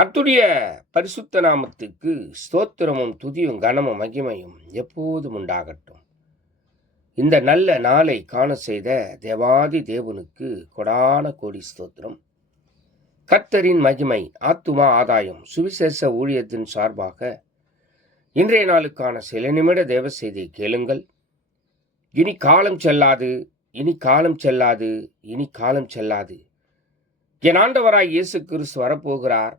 கர்த்துடைய பரிசுத்த நாமத்துக்கு ஸ்தோத்திரமும் துதியும் கனமும் மகிமையும் எப்போதும் உண்டாகட்டும். இந்த நல்ல நாளை காண செய்த தேவாதி தேவனுக்கு கொடான கோடி ஸ்தோத்திரம். கர்த்தரின் மகிமை ஆத்துமா ஆதாயம் சுவிசேஷ ஊழியத்தின் சார்பாக இன்றைய நாளுக்கான சில நிமிட தேவ செய்தியை கேளுங்கள். இனி காலம் செல்லாது இனி காலம் செல்லாது இனி காலம் செல்லாது. என் ஆண்டவராய் இயேசு கிறிஸ்து வரப்போகிறார்.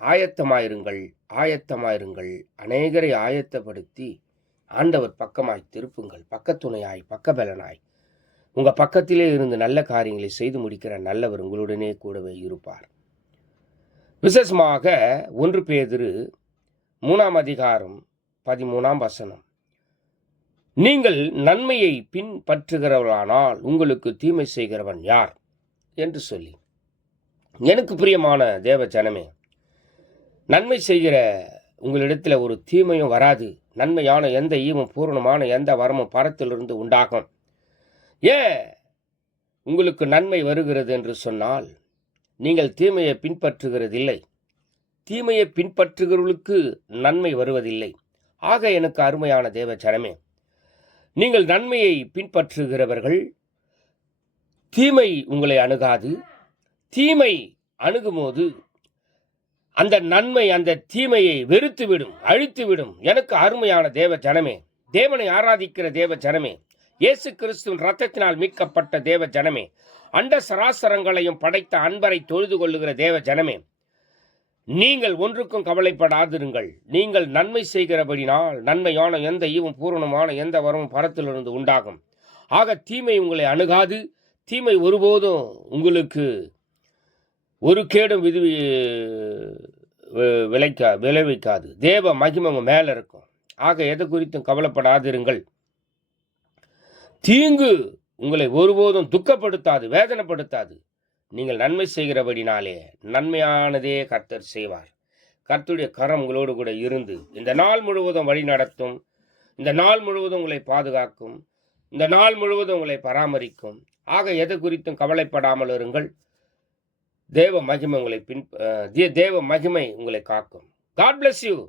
ஆயத்தமாயிருங்கள் ஆயத்தமாயிருங்கள். அநேகரை ஆயத்தப்படுத்தி ஆண்டவர் பக்கமாய் திருப்புங்கள். பக்கத்துணையாய் பக்கபலனாய். உங்கள் பக்கத்திலே இருந்து நல்ல காரியங்களை செய்து முடிக்கிற நல்லவர் உங்களுடனே கூடவே இருப்பார். விசேஷமாக ஒன்று பேதிரு மூணாம் அதிகாரம் பதிமூணாம் வசனம். நீங்கள் நன்மையை பின்பற்றுகிறவர்களானால் உங்களுக்கு தீமை செய்கிறவன் யார்? என்று சொல்லி. எனக்கு பிரியமான தேவ ஜனமே நன்மை செய்கிற உங்களிடத்தில் ஒரு தீமையும் வராது. நன்மையான எந்த ஈவும் பூரணமான எந்த வரமும் பரத்திலிருந்து உண்டாகும். ஏன் உங்களுக்கு நன்மை வருகிறது என்று சொன்னால் நீங்கள் தீமையை பின்பற்றுகிறதில்லை. தீமையை பின்பற்றுகிறவர்களுக்கு நன்மை வருவதில்லை. ஆக எனக்கு அருமையான தேவச்சரமே நீங்கள் நன்மையை பின்பற்றுகிறவர்கள் தீமை உங்களை அணுகாது. தீமை அணுகும்போது அந்த நன்மை அந்த தீமையை வெறுத்துவிடும் அழித்துவிடும். எனக்கு அருமையான தேவ ஜனமே தேவனை ஆராதிக்கிற தேவ ஜனமே இயேசு கிறிஸ்துவின் ரத்தத்தினால் மீட்கப்பட்ட தேவ ஜனமே அண்ட சராசரங்களையும் படைத்த அன்பரை தொழுது கொள்ளுகிற தேவ ஜனமே நீங்கள் ஒன்றுக்கும் கவலைப்படாதிருங்கள். நீங்கள் நன்மை செய்கிறபடினால் நன்மையான எந்த ஈவும் பூரணமான எந்த வரமும் பரத்திலிருந்து உண்டாகும். ஆக தீமை உங்களை அணுகாது. தீமை ஒருபோதும் உங்களுக்கு ஒரு கேடும் விதி விளைக்கா விளைவிக்காது. தேவ மகிமை மேலே இருக்கும். ஆக எதை குறித்தும் கவலைப்படாதிருங்கள். தீங்கு உங்களை ஒருபோதும் துக்கப்படுத்தாது வேதனைப்படுத்தாது. நீங்கள் நன்மை செய்கிறபடினாலே நன்மையானதே கர்த்தர் செய்வார். கர்த்தருடைய கரம் உங்களோடு கூட இருந்து இந்த நாள் முழுவதும் வழி நடத்தும். இந்த நாள் முழுவதும் உங்களை பாதுகாக்கும். இந்த நாள் முழுவதும் உங்களை பராமரிக்கும். ஆக எது குறித்தும் கவலைப்படாமல் இருங்கள். தேவ மகிமை உங்களை பின் தேவ மகிமை உங்களை காக்கும். God bless you